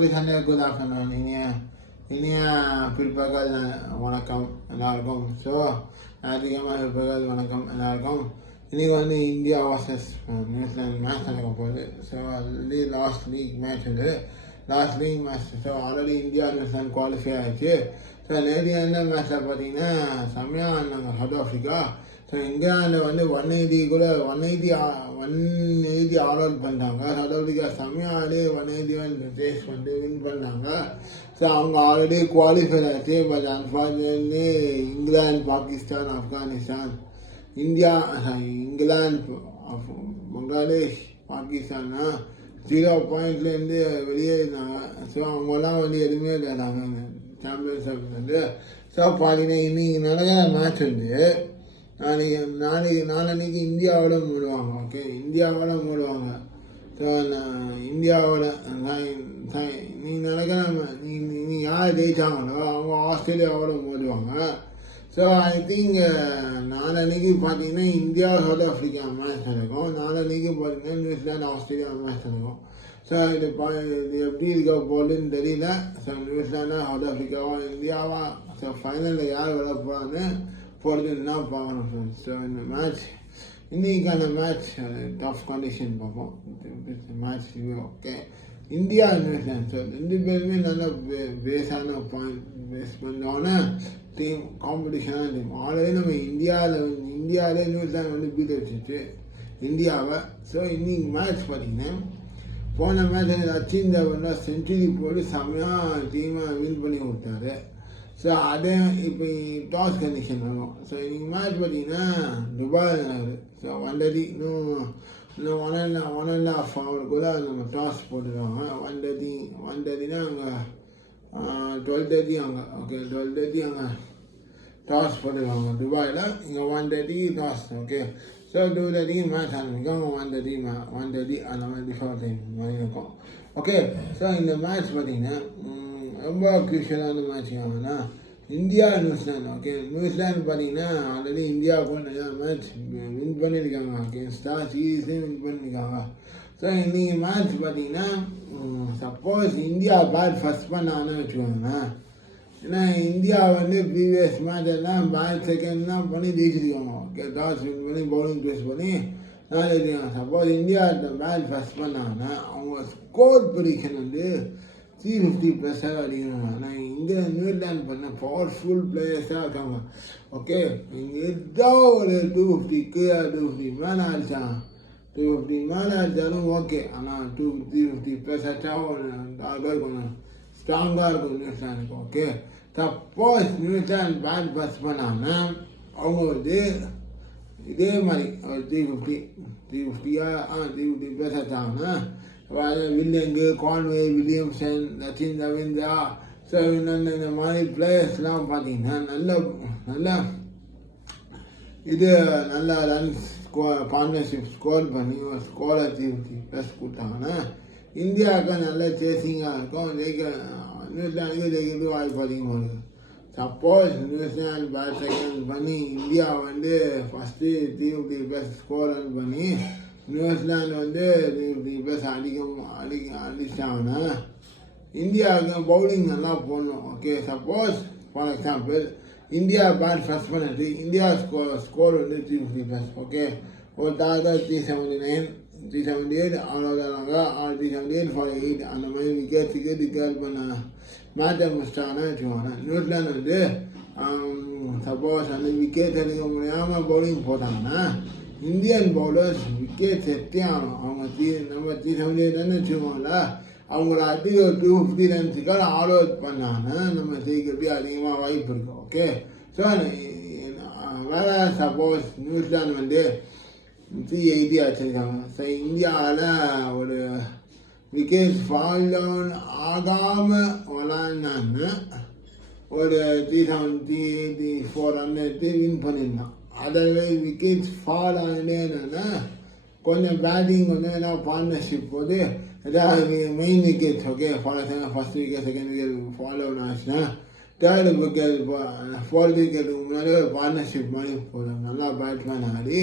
good afternoon. இனிய பிற்பகல் வணக்கம் எல்லாருக்கும். ஸோ அதிகமாக பிற்பகல் வணக்கம் எல்லாருக்கும். இன்றைக்கி வந்து இந்தியா வர்சஸ் நியூசிலாந்து மேட்ச் நடக்க போகுது. So already last league match so already India New Zealand qualify ஆகிடுச்சு. ஸோ நேற்று என்ன மேட்ச்சில் பார்த்தீங்கன்னா செம்மையாக ஆடினாங்க சவுத் ஆஃப்ரிக்கா. ஸோ இங்கிலாந்து வந்து 180 ஆல் அவுட் பண்ணிட்டாங்க. சவுத் ஆஃப்ரிக்கா செம்மையாக ஆடி 180 சேஸ் பண்ணிட்டு வின் பண்ணாங்க. ஸோ அவங்க ஆல்ரெடி குவாலிஃபை ஆச்சு. பட் அன்ஃபார்ச்சுனேட்லி இங்கிலாந்து, பாகிஸ்தான், ஆப்கானிஸ்தான், இங்கிலாந்து, பங்களாதேஷ், பாகிஸ்தான்னா 0 பாயிண்ட்லேருந்து வெளியே இருந்தாங்க. ஸோ அவங்களாம் வந்து எதுவுமே இல்லைனாங்க சாம்பியன்ஷிப் வந்து. ஸோ பார்த்தீங்கன்னா இன்றைக்கி நடக்கிற மேட்ச் வந்து நாளைக்கு இந்தியாவோட மூடுவாங்க. ஓகே, இந்தியாவோட மூடுவாங்க. ஸோ இந்தியாவோட நீ நடக்கிற நீ யார் ஜெயிச்சாங்களோ அவங்க ஆஸ்திரேலியாவோட மோதுவாங்க. ஸோ ஐ திங்க் நாளைக்கு பார்த்தீங்கன்னா இந்தியா சவுத் ஆஃப்ரிக்கா மேட்ச் நடக்கும். நாளைக்கு பார்த்தீங்கன்னா நியூசிலாந்து ஆஸ்திரேலியா மேட்ச் நடக்கும். ஸோ இது எப்படி இருக்க போகுதுன்னு தெரியல. ஸோ நியூசிலாண்டா சவுத் ஆஃப்ரிக்காவா இந்தியாவா, ஸோ ஃபைனலில் யார் விட போகிறான்னு போகிறதுன்னா பார்க்கணும் ஃப்ரெண்ட்ஸ். ஸோ இந்த மேட்ச் இன்றைக்கான மேட்ச் டஃப் கண்டிஷன் பார்ப்போம். Match okay, India New Zealand. So ரெண்டு பேருமே நல்ல பேஸ் பண்ணோன டீம், காம்படிஷனான டீம். ஆல்ரெடி நம்ம இந்தியாவிலே நியூசிலாந்து வந்து பீட் வச்சுச்சு இந்தியாவை. ஸோ இன்றைக்கி மேட்ச் பார்த்திங்கன்னா போன மேட்ச் சச்சின் தேவன் செஞ்சுரி போட்டு செம்மையாக டீமை வின் பண்ணி கொடுத்தாரு. ஸோ அதே இப்போ டாஸ் கண்டிஷன் வரும். ஸோ இன்றைக்கி மேட்ச் பார்த்தீங்கன்னா துபாய் நடக்குது. ஸோ இன்னும் 1.5 ஹவருக்குள்ள நம்ம டாஸ் போட்டுருவாங்க. 1:30 அங்கே 12:30 அங்கே. ஓகே, 12:30 அங்கே டாஸ் போட்டுருவாங்க துபாயில். இங்கே 1:30 டாஸ். ஓகே, ஸோ 2:30 மேட்ச் ஆரம்பிக்கும். 1:30 அந்த மாதிரி டிஃபால்ட் டைம் மாதிரி இருக்கும். ஓகே, ஸோ இந்த மேட்ச் பார்த்தீங்கன்னா ரொம்ப க்ரூஷியலான மேட்ச். ஆனால் இந்தியா நியூசிலாந்து. ஓகே, நியூசிலாந்து பார்த்தீங்கன்னா ஆல்ரெடி இந்தியாவுக்கும் நிறையா மேட்ச் வின் பண்ணியிருக்காங்க. அகேன்ஸ்டாக சீரீஸையும் வின் பண்ணியிருக்காங்க. ஸோ இன்றைக்கி மேட்ச் பார்த்தீங்கன்னா சப்போஸ் இந்தியா பேட் ஃபஸ்ட் பண்ணாங்கன்னு வச்சுக்கோங்களேன். ஏன்னா இந்தியா வந்து ப்ரீவியஸ் மேட்ச் எல்லாம் பேட் செகண்ட் தான் பண்ணி ஜெயிச்சிருக்காங்க. ஓகே, டாஸ் வின் பண்ணி பவுலிங் ப்ளேஸ் பண்ணி நான் ஜெயிச்சிருக்காங்க. சப்போஸ் இந்தியா பேட் ஃபஸ்ட் பண்ணாங்கன்னா அவங்க ஸ்கோர் ப்ரெடிக்ஷன் வந்து 350+ அடிக்கணும். ஆனால் இங்கே நியூசிலாந்து பண்ண பவர்ஃபுல் பிளேயர்ஸாக இருக்காங்க. ஓகே, இங்கே ஏதோ ஒரு 250 மேலே அடித்தான். 250 மேலே அடித்தாலும் ஓகே. ஆனால் 350+ அடித்தா கொஞ்சம் ஸ்ட்ராங்காக இருக்கும் நியூசிலாந்துக்கு. ஓகே, சப்போஸ் நியூசிலாந்து பேட் பாஸ் பண்ணாங்கன்னா அவங்க வந்து இதே மாதிரி ஒரு 350+ அடித்தாங்கன்னா வில்லியங்கு, Conway, Williamson, Sachin Ravindra, so இந்த மாதிரி பிளேயர்ஸ்லாம் பார்த்தீங்கன்னா நல்ல ரன்ஸ் பார்ட்னர்ஷிப் ஸ்கோர் பண்ணி ஒரு ஸ்கோரை 350+ கொடுத்தாங்கன்னா இந்தியாவுக்கு நல்ல சேசிங்காக இருக்கும். நியூசிலாந்துக்கு ஜெயிக்கிறது வாய்ப்பு அதிகமாக இருக்குது. சப்போஸ் நியூசிலாந்து பேட் செகண்ட் பண்ணி இந்தியா வந்து ஃபஸ்ட்டு 350+ ஸ்கோர் ரன் பண்ணி நியூசிலாந்து வந்து 350+ அடிச்சிட்டாங்கன்னா இந்தியாவுக்கு பவுலிங் நல்லா போடணும். Okay, suppose for example India bat first பண்ணிட்டு இந்தியா ஸ்கோர் வந்து 350+. ஓகே, ஒரு டார்கெட் 378 அவ்வளோதானாங்க. 378 for 8 அந்த மாதிரி விக்கெட்டுக்கு டிக்ளேர் பண்ண மேட்சை முடிச்சிட்டாங்கன்னா வச்சுக்கோங்க. நியூசிலாந்து வந்து சப்போஸ் அந்த விக்கெட் எடுக்க முடியாமல் பவுலிங் போட்டாங்கன்னா இந்தியன் பவுலர்ஸ் விக்கெட் செட்டே ஆகணும். அவங்க நம்ம 378 வச்சுக்கோங்களா, அவங்கள அடி ஒரு 250 ரன்ஸுக்காக ஆல் அவுட் பண்ணாங்கன்னா நம்ம ஜெயிக்கிறது அதிகமாக வாய்ப்பு இருக்குது. ஓகே, ஸோ வேறு சப்போஸ் நியூசிலாந்து வந்து 380 அடிச்சிருக்காங்க. ஸோ இந்தியாவில் ஒரு விக்கெட் ஃபால் டவுன் ஆகாமல் விளாட்னாங்கன்னா ஒரு 374 ரன் எடுத்து வின் பண்ணியிருந்தான். அதர்வைஸ் விக்கெட்ஸ் ஃபால் ஆகிட்டே என்னன்னா கொஞ்சம் பேட்டிங் கொஞ்சம் என்ன பார்ட்னர்ஷிப் போது ஏதாவது main wickets. Okay, first wicket second wicket follow ஆச்சுன்னா தேர்டு விக்கெட் 4th விக்கெட்டுக்கு முன்னாடி ஒரு பார்ட்னர்ஷிப் மாதிரி போதும். நல்லா பேட்ஸ்மேன் ஆடி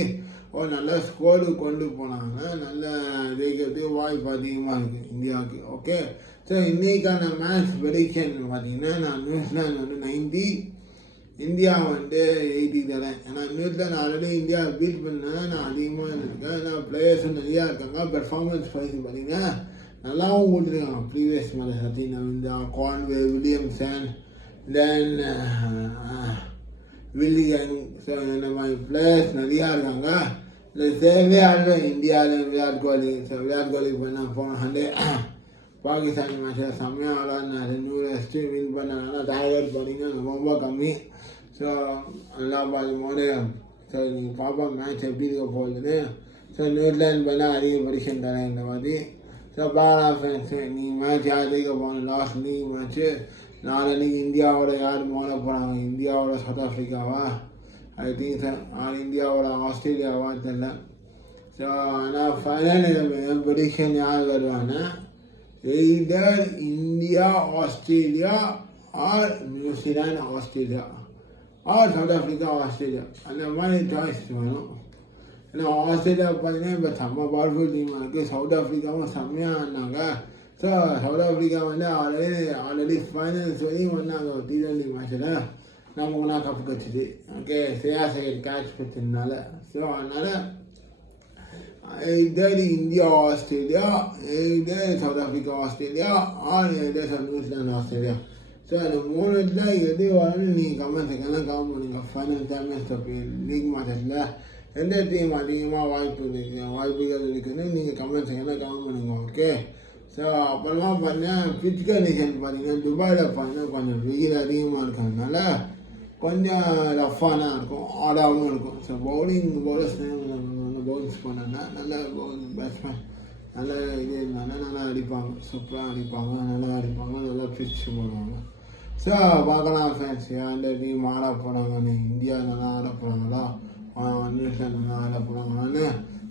ஒரு நல்ல ஸ்கோரு கொண்டு போனாங்கன்னா நல்ல ஜெயிக்கிறதுக்கு வாய்ப்பு அதிகமாக இருக்குது இந்தியாவுக்கு. ஓகே, ஸோ இன்றைக்கான மேட்ச் ப்ரெடிக்ஷன் பார்த்தீங்கன்னா நான் நியூசிலாந்து வந்து 90, இந்தியா வந்து 80 தரேன். ஏன்னா நியூசிலாந்து ஆல்ரெடி இந்தியா பீட் பண்ணேன், நான் அதிகமாக இருக்கேன். ஏன்னா பிளேயர்ஸும் நிறையா இருக்காங்க. பெர்ஃபார்மன்ஸ் வைஸ் பார்த்தீங்கன்னா நல்லாவும் கொடுத்துருக்காங்க. Previous match Sachin Ravindra, Conway, Williamson, then வில்லியன், ஸோ இந்த மாதிரி பிளேயர்ஸ் நிறையா இருக்காங்க. இல்லை சேவே ஆடுவேன் இந்தியாவில் விராட் கோலி. ஸோ விராட் கோலி போன ஹண்டே பாகிஸ்தான் மேட்சில் செம்மையாக ஆடாது 100 எஸ்டி வின் பண்ணனால டார்கெட் பண்ணிங்கன்னா ரொம்ப கம்மி. ஸோ நல்லா பார்க்கும்போது ஸோ நீங்கள் பாப்பா மேட்ச் எப்படி இருக்க போகுதுன்னு. ஸோ நியூசிலாந்து பண்ணால் அதிக பொசிஷன் தரேன் இந்த மாதிரி. ஸோ பார்க்கலாம் ஃப்ரெண்ட்ஸு, நீங்கள் மேட்ச் யார் ஜெயிக்க போகணும் லாஸ்ட் லீக் மேட்ச்சு. நாளைக்கு இந்தியாவோட யார் மோத போகிறாங்க, இந்தியாவோட சவுத் ஆஃப்ரிக்காவா ஐ திங்க் சார், இந்தியாவோட ஆஸ்திரேலியாவா தெரியல. ஸோ ஆனால் ஃபைனல் ப்ரெடிக்ஷன் யார் வருவாங்கன்னா either India Australia or New Zealand Australia or South Africa Australia, அந்த மாதிரி சாய்ஸ் வேணும். ஏன்னா ஆஸ்திரேலியா பார்த்தீங்கன்னா இப்போ செம்ம பவர்ஃபுல் டீமாக இருக்குது. சவுத் ஆஃப்ரிக்காவும் செம்மையாக ஆடினாங்க. ஸோ சவுத் ஆஃப்ரிக்கா வந்து ஆல்ரெடி ஃபைனல்ஸ் வரையும் வந்தாங்க T20 மேட்சில். நமக்கு நான் கப்பு கட்சிது. ஓகே, சேகர் கேட்ச் பற்றினால. ஸோ அதனால் either India Australia, either South Africa Australia or either New Zealand Australia. So அந்த 3ல் எது வரணும்னு நீங்கள் கமெண்ட் செக்ஷனில் கமெண்ட் பண்ணுங்கள். ஃபைனல் சாம்பியன்ஸ் ட்ராஃபி லீக் மேட்சில் எந்த டீம் அதிகமாக வாய்ப்புகள் இருக்குதுன்னு நீங்கள் கமெண்ட் செக்ஷனில் கமெண்ட் பண்ணுங்கள். ஓகே, ஸோ அப்புறமா பார்த்தீங்கன்னா பிட்ச் கண்டிஷன் பார்த்தீங்கன்னா துபாயில் பார்த்தீங்கன்னா கொஞ்சம் வெயில் அதிகமாக இருக்கிறதுனால கொஞ்சம் ரஃப்பாக தான் இருக்கும், ஆடாகவும் இருக்கும். ஸோ பவுலர்ஸ் பவுன்ஸ் பண்ணனா நல்லா பேட்ஸ்மேன் நல்லா இது இருந்தாங்கன்னா நல்லா அடிப்பாங்க, சூப்பராக அடிப்பாங்க, நல்லா அடிப்பாங்க, நல்லா பிச் போடுவாங்க. ஸோ பார்க்கலாம் ஃப்ரெண்ட்ஸ், அந்த டீம் ஆட போகிறாங்கன்னு, இந்தியா நல்லா ஆட போகிறாங்களா, நியூசிலாந்து நல்லா ஆட போகிறாங்களான்னு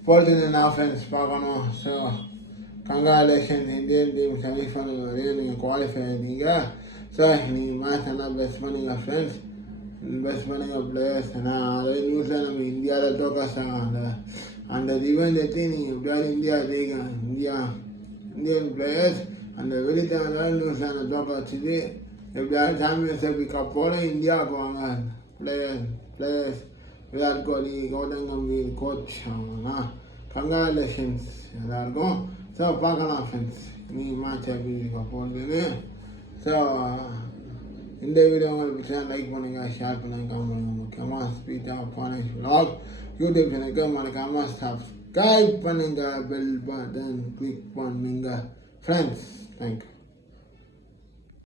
பொறுத்து நான் ஃப்ரெண்ட்ஸ் பார்க்கணும். So congratulation, Indian team semi-final வரையும் நீங்கள் குவாலிஃபை ஆகிட்டீங்க. ஸோ நீங்கள் மேட்ச் நல்லா பெஸ்ட் பண்ணுங்க ஃப்ரெண்ட்ஸ், பெஸ்ட் பண்ணுங்க பிளேயர்ஸ். ஏன்னா அதே நியூஸில் நம்ம இந்தியாவில் தோக்காச்சாங்க. அந்த ரிவெஞ்ச் எடுத்து நீங்கள் எப்படியாவது இந்தியா ஜெயிக்கணும். இந்தியன் பிளேயர்ஸ் அந்த வெளித்தவங்க நியூஸில் தோக்க வச்சுட்டு எப்படியாவது சாம்பியன்ஸ் ட்ராஃபி கப்போட இந்தியாவுக்கு வாங்க. Players Virat Kohli, Gautham Gambhir, coach அவங்கனா congratulations எல்லாருக்கும். ஸோ பார்க்கலாம் ஃப்ரெண்ட்ஸ் நீங்கள் மேட்ச் எப்படி இருக்க போகுதுன்னு. ஸோ இந்த வீடியோ உங்களுக்கு பிடிச்சா லைக் பண்ணுங்கள், ஷேர் பண்ணுங்கள், கமெண்ட் பண்ணுங்கள். முக்கியமாக ஸ்பீட் ஆஃப் பானிஷ் vlog யூடியூப் சேனலுக்கு மறக்காமல் சப்ஸ்கிரைப் பண்ணுங்கள், பெல் பட்டன் கிளிக் பண்ணுங்கள் ஃப்ரெண்ட்ஸ். தேங்க்யூ.